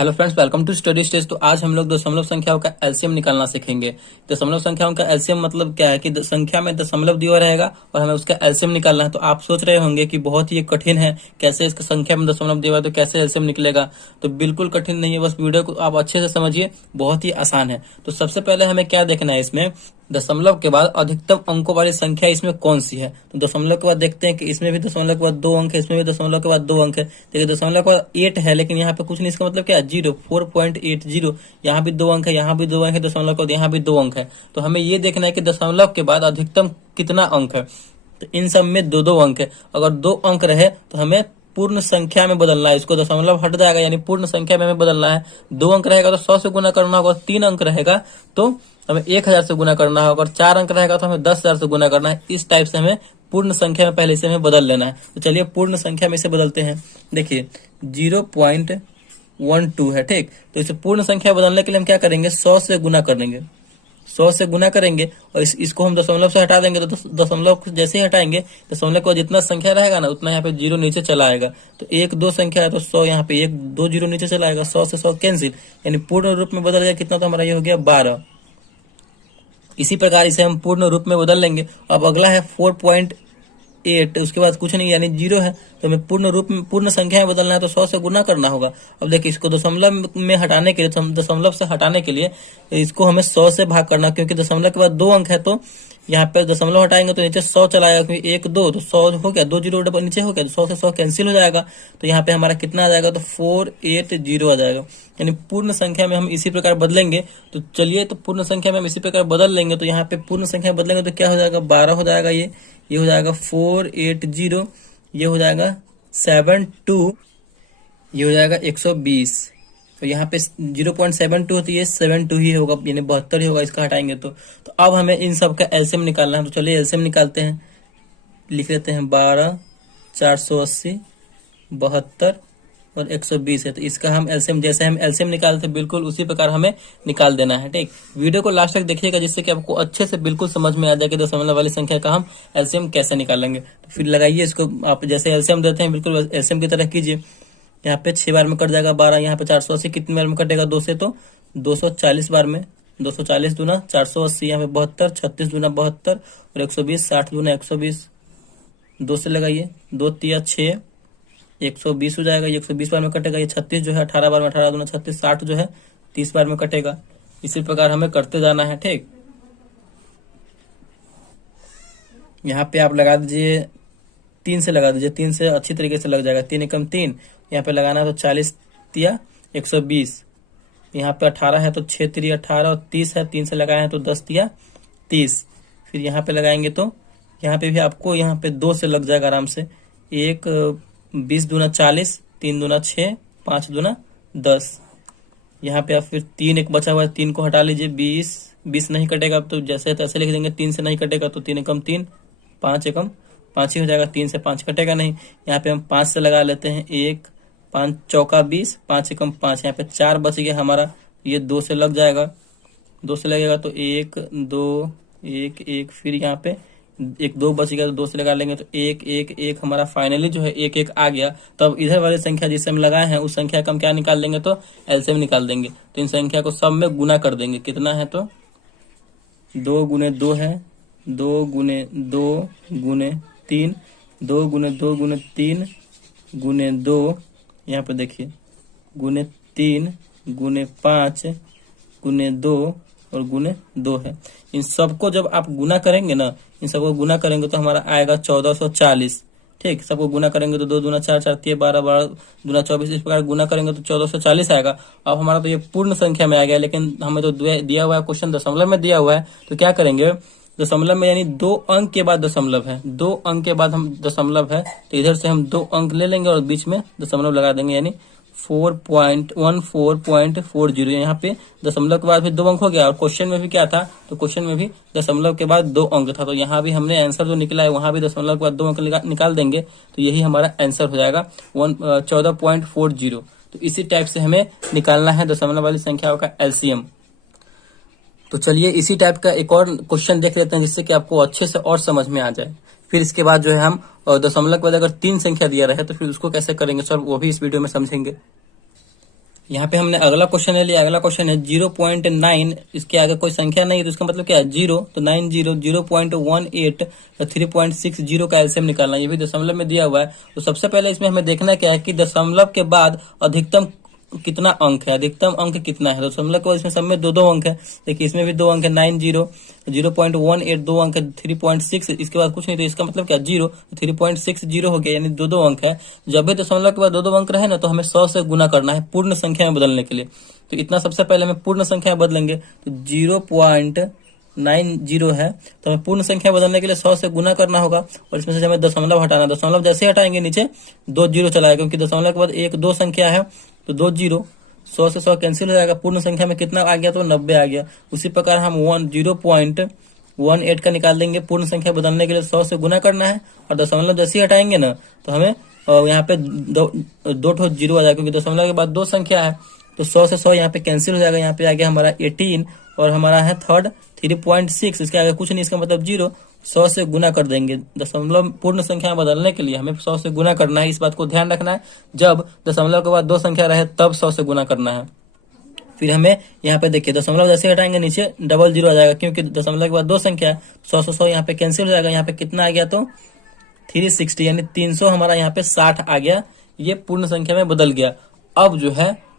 Hello friends, welcome to study stage. तो आज हम लोग दशमलव संख्याओं का एलसीएम निकालना सीखेंगे। दशमलव संख्याओं का एलसीएम मतलब क्या है कि संख्या में दशमलव दिया रहेगा और हमें उसका एलसीएम निकालना है। तो आप सोच रहे होंगे कि बहुत ही कठिन है, कैसे इसका संख्या में दशमलव दिया हुआ है तो कैसे एलसीएम निकलेगा। तो बिल्कुल कठिन नहीं है, बस वीडियो को आप अच्छे से समझिए, बहुत ही आसान है। तो सबसे पहले हमें क्या देखना है, इसमें दशमलव के बाद अधिकतम अंकों वाली संख्या इसमें कौन सी है। तो दशमलव के बाद देखते हैं कि इसमें भी दशमलव के बाद 2 अंक है, इसमें भी दशमलव के बाद 2 अंक है। देखिए दशमलव के बाद 8 है, लेकिन यहाँ पे कुछ नहीं, इसका मतलब क्या है 0, 4.80। यहाँ भी 2 अंक है, यहाँ भी 2 अंक है, दशमलव के बाद यहाँ भी 2 अंक है। तो हमें ये देखना है कि दशमलव के बाद अधिकतम कितना अंक है। तो इन सब में 2-2 अंक है। अगर 2 अंक रहे तो हमें पूर्ण संख्या में बदलना है, इसको दशमलव हट जाएगा, यानी पूर्ण संख्या में हमें बदलना है। 2 अंक रहेगा तो 100 से गुना करना होगा, 3 अंक रहेगा तो हमें 1000 से गुना करना होगा, और 4 अंक रहेगा तो हमें 10,000 से गुना करना है। इस टाइप से हमें पूर्ण संख्या में पहले से हमें बदल लेना है। तो चलिए पूर्ण संख्या में इसे बदलते हैं। देखिए 0.12 है, ठीक। तो इसे पूर्ण संख्या बदलने के लिए हम क्या करेंगे, 100 से गुना करेंगे, 100 से गुना करेंगे और इसको हम दशमलव से हटा देंगे। तो दशमलव जैसे ही हटाएंगे, दशमलव को जितना संख्या रहेगा ना उतना यहाँ पे 0 नीचे चला आएगा। तो 1-2 संख्या है तो 100, यहाँ पे 1-2 0 नीचे चला आएगा, 100 से 100 कैंसिल, यानी पूर्ण रूप में बदल गया कितना, तो हमारा ये हो गया 12। इसी प्रकार इसे हम पूर्ण रूप में बदल लेंगे। अब अगला है 4.8, उसके बाद कुछ नहीं यानी 0 है। तो हमें पूर्ण रूप में पूर्ण संख्या में बदलना है तो 100 से गुना करना होगा। अब देखिए इसको दशमलव में हटाने के लिए, दशमलव से हटाने के लिए इसको हमें 100 से भाग करना, क्योंकि दशमलव के बाद 2 अंक है तो यहाँ पे दशमलव हटाएंगे तो नीचे 100 चला आएगा, क्योंकि 1-2 तो 100 हो गया, 2 0 नीचे हो गया, तो 100 से 100 कैंसिल हो जाएगा। तो यहाँ पे हमारा कितना आ जाएगा, तो 480 आ जाएगा। यानी पूर्ण संख्या में हम इसी प्रकार बदलेंगे। तो चलिए, तो पूर्ण संख्या में हम इसी प्रकार बदल लेंगे। तो यहाँ पे पूर्ण संख्या बदलेंगे तो क्या हो जाएगा, 12 हो जाएगा, ये हो जाएगा 480, ये हो जाएगा 72, ये हो जाएगा 120। तो यहाँ पे 0.72 होती है, 72 ही होगा, यानी 72 ही होगा, इसका हटाएंगे तो अब हमें इन सब का एलसीएम निकालना है। तो चलिए एलसीएम निकालते हैं। लिख लेते हैं 12, 480, 72 और 120 है। तो इसका हम एलसीएम, जैसे हम एलसीएम निकालते हैं बिल्कुल उसी प्रकार हमें निकाल देना है, ठीक। वीडियो को लास्ट तक देखिएगा, जिससे कि आपको अच्छे से बिल्कुल समझ में आ जाए कि दशमलव वाली संख्या का हम एलसीएम कैसे निकालेंगे। तो फिर लगाइए इसको, आप जैसे एलसीएम देते हैं बिल्कुल एलसीएम की तरह कीजिए। यहाँ पे 6 बार में कट जाएगा 12, यहाँ पे 480 कितने बार में कटेगा, 2 से, तो 240 बार में, 240 दूना 480, यहाँ पे 72, 36 दूना 72 और 120, 60 दूना 120, 2 से लगाइए, 2 तिया 6, 120 हो जाएगा, 120 बार में कटेगा। ये 36 जो है 18 बार में, 18 दूना 36, 60 जो है 30 बार में कटेगा। इसी प्रकार हमें करते जाना है, ठीक। यहाँ पे आप लगा दीजिए 3 से लगा दीजिए, 3 से अच्छी तरीके से लग जाएगा, 3 एकम 3, यहाँ पे लगाना है तो 40 तिया 120, यहाँ पे 18 है तो 6 3 18 और 30 है, 3 से लगाए हैं तो 10 तिया 30। फिर यहाँ पे लगाएंगे तो यहाँ पे भी आपको यहाँ पे 2 से लग जाएगा आराम से। 20 दूना 40, 3 दूना 6, 5 दूना 10। यहाँ पे आप फिर 3 एक बचा हुआ है, 3 को हटा लीजिए, 20 नहीं कटेगा तो जैसे तैसे लिख देंगे, 3 से नहीं कटेगा तो 3 एकम 3, 5 एकम 5 ही हो जाएगा, 3 से 5 कटेगा नहीं। यहाँ पे हम 5 से लगा लेते हैं, 1 5 चौका 20, 5 एकम 5, यहाँ पे 4 बच गया हमारा, ये 2 से लग जाएगा, 2 से लगेगा तो 1 2 1 1, फिर यहाँ पे 1 2 बच गया तो 2 से लगा लेंगे तो 1 1 1 हमारा फाइनली जो है 1 1 आ गया। तो अब इधर वाली संख्या जिससे हम लगाए हैं उस संख्या का हम क्या निकाल देंगे, तो एलसीएम निकाल देंगे। तो इन संख्या को सब में गुना कर देंगे, कितना है तो 2 गुने 2 है, 2 गुने 2 गुने 3, 2 गुने 2 गुने 3 गुने 2, यहाँ पे देखिए गुने 3 गुने 5 गुने 2 और गुने 2 है। इन सबको जब आप गुना करेंगे ना, इन सबको गुना करेंगे तो हमारा आएगा 1440, ठीक। सबको गुना करेंगे तो 2 दूना 4 4 3 12 12 दूना 24, इस प्रकार गुना करेंगे तो 1440 आएगा। अब हमारा तो ये पूर्ण संख्या में आ गया, लेकिन हमें तो दिया हुआ है क्वेश्चन दशमलव में दिया हुआ है। तो क्या करेंगे, दशमलव में यानी 2 अंक के बाद दशमलव है, 2 अंक के बाद हम दशमलव है तो इधर से हम 2 अंक ले लेंगे और बीच में दशमलव लगा देंगे, यानी 4.14.40। यहाँ पे दशमलव के बाद भी 2 अंक हो गया, और क्वेश्चन में भी क्या था, तो क्वेश्चन में भी दशमलव के बाद 2 अंक था। तो यहाँ भी हमने आंसर जो निकला है वहां भी दशमलव के बाद 2 अंक निकाल देंगे, तो यही हमारा आंसर हो जाएगा 14.40। तो इसी टाइप से हमें निकालना है दशमलव वाली संख्याओं का एलसीएम। तो चलिए इसी टाइप का एक और क्वेश्चन देख लेते हैं, जिससे कि आपको अच्छे से और समझ में आ जाए। फिर इसके बाद जो है हम दशमलव के बाद अगर 3 संख्या दिया रहे तो फिर उसको कैसे करेंगे सर, वो भी इस वीडियो में समझेंगे। यहाँ पे हमने अगला क्वेश्चन ले लिया। अगला क्वेश्चन है 0.9, इसके आगे कोई संख्या नहीं है तो इसका मतलब क्या है 0, तो 90, 0.18 तो 3.60 का एलसीएम निकालना। ये भी दशमलव में दिया हुआ है। तो सबसे पहले इसमें हमें देखना क्या है कि दशमलव के बाद अधिकतम कितना अंक है, अधिकतम अंक कितना है। दशमलव के बाद इसमें सब में दो दो अंक है। देखिए इसमें भी दो अंक है, 90, 0.18 दो अंक है, 3.6 इसके बाद कुछ नहीं, तो इसका मतलब क्या 0, 3.60 हो गया, यानी दो दो अंक है। जब भी दशमलव के बाद दो दो अंक रहे ना तो हमें 100 से गुना करना है पूर्ण संख्या में बदलने के लिए। तो इतना सबसे पहले हमें पूर्ण संख्या में बदलेंगे। तो 0.90 है तो हमें पूर्ण संख्या बदलने के लिए 100 से गुना करना होगा और इसमें से हमें दशमलव हटाना। दशमलव जैसे हटाएंगे नीचे 2 जीरो चला जाएगा, क्योंकि दशमलव के बाद एक दो संख्या है तो 2 जीरो, 100 से 100 कैंसिल हो जाएगा। पूर्ण संख्या में कितना आ गया तो 90 आ गया। उसी प्रकार हम 0.18 का निकाल देंगे। पूर्ण संख्या बदलने के लिए 100 से गुना करना है और दशमलव जैसे ही हटाएंगे ना तो हमें यहाँ पे दो ठो जीरो आ जाएगा, क्योंकि दशमलव के बाद दो संख्या है तो 100 से 100 यहाँ पे कैंसिल हो जाएगा। यहाँ पे आ गया हमारा 18 और हमारा है थर्ड 3.6, इसके आगे कुछ नहीं, इसका मतलब 0। 100 से गुना कर देंगे। दशमलव पूर्ण संख्या में बदलने के लिए हमें 100 से गुना करना है, इस बात को ध्यान रखना है। जब दशमलव के बाद दो संख्या रहे तब 100 से गुना करना है। फिर हमें यहाँ पे देखिए दशमलव जैसे हटाएंगे नीचे डबल जीरो आ जाएगा, क्योंकि दशमलव के बाद दो संख्या 100 से 100 यहाँ पे कैंसिल हो जाएगा। यहाँ पे कितना आ गया तो 360, यानी 300 हमारा यहाँ पे 60 आ गया। ये पूर्ण संख्या में बदल गया। अब जो है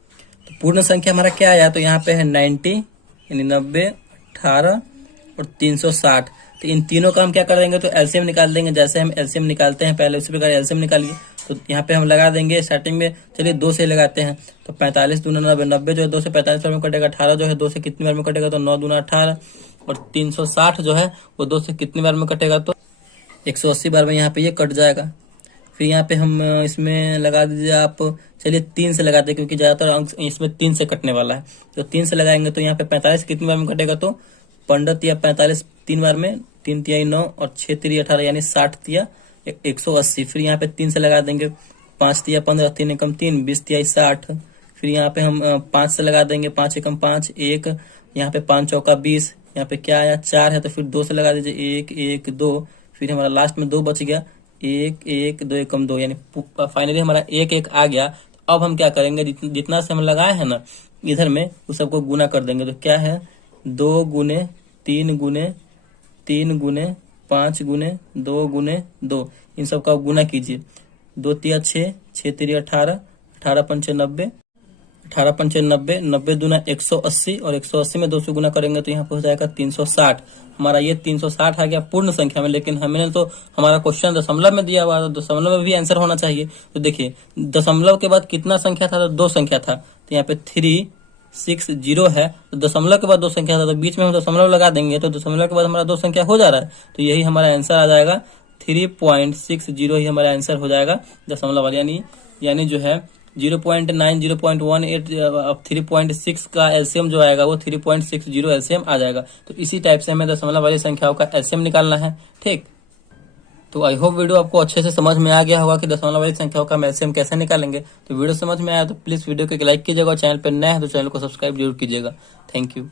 तो पूर्ण संख्या हमारा क्या आया, तो यहाँ पे है 90 यानी 90, 18 और 360। तो इन तीनों का हम क्या कर देंगे तो एलसीएम निकाल देंगे। जैसे हम एलसीएम निकालते हैं पहले उसी प्रकार एलसीएम निकालिए। तो यहाँ पे हम लगा देंगे स्टार्टिंग में, चलिए 2 से लगाते हैं। तो 45 दूना 90, 90 जो है 2 से 45 बार में कटेगा, 18 जो है 2 से कितनी बार में कटेगा तो 9 दूना 18 और 360 जो है वो 2 से कितनी बार में कटेगा तो 180 बार में यहाँ पे ये कट जाएगा। फिर यहाँ पे हम इसमें लगा दीजिए आप, चलिए 3 से लगाते हैं क्योंकि ज्यादातर अंक इसमें 3 से कटने वाला है। तो 3 से लगाएंगे तो यहाँ पे 45 कितनी बार में कटेगा तो 15 तिया 45 3 बार में, 3 तिया 9 और 6 तिया 18 यानी 60 तिया 180। फिर यहाँ पे 3 से लगा देंगे, 5 तिया 15, 3 एकम 3, 20 तिया 60। फिर यहाँ पे हम 5 से लगा देंगे, 5 एकम 5 1, यहाँ पे 5 चौका 20, यहाँ पे क्या आया 4 है तो फिर 2 से लगा दीजिए 1 1 2। फिर हमारा लास्ट में 2 बच गया, 1 1 2 एकम 2, यानी फाइनली हमारा 1 1 आ गया। तो अब हम क्या करेंगे, जितना से हम लगाए हैं ना इधर में उस सबको गुना कर देंगे। तो क्या है 2 गुने 3 गुने 3 गुने 5 गुने 2 गुने 2, इन सब का गुना कीजिए। 2 तिया 6, 6 तिया 18, 18 पंचे 90, 18 पंचे 90, 90 दूना 180 और 180 में 2 से गुना करेंगे तो यहाँ पे हो जाएगा 360। हमारा ये 360 आ गया पूर्ण संख्या में। लेकिन हमें तो हमारा क्वेश्चन दशमलव में दिया हुआ था, दशमलव में भी आंसर होना चाहिए। तो देखिए दशमलव के बाद कितना संख्या था तो 2 संख्या था, तो यहाँ पे 360 है। तो दशमलव के बाद 2 संख्या था तो बीच में हम दशमलव लगा देंगे, तो दशमलव के बाद हमारा 2 संख्या हो जा रहा है। तो यही हमारा आंसर आ जाएगा 3.60 ही हमारा आंसर हो जाएगा दशमलव वाला। यानी जो है 0.9, 0.18, 3.6 का एलसीएम जो आएगा वो 3.60 एलसीएम आ जाएगा। तो इसी टाइप से हमें दशमलव वाली संख्याओं का एलसीएम निकालना है। ठीक, तो आई होप वीडियो आपको अच्छे से समझ में आ गया होगा कि दशमलव वाली संख्याओं का एलसीएम कैसे निकालेंगे। तो वीडियो समझ में आया तो प्लीज वीडियो को लाइक कीजिएगा और चैनल पर नया है तो चैनल को सब्सक्राइब जरूर कीजिएगा। Thank you.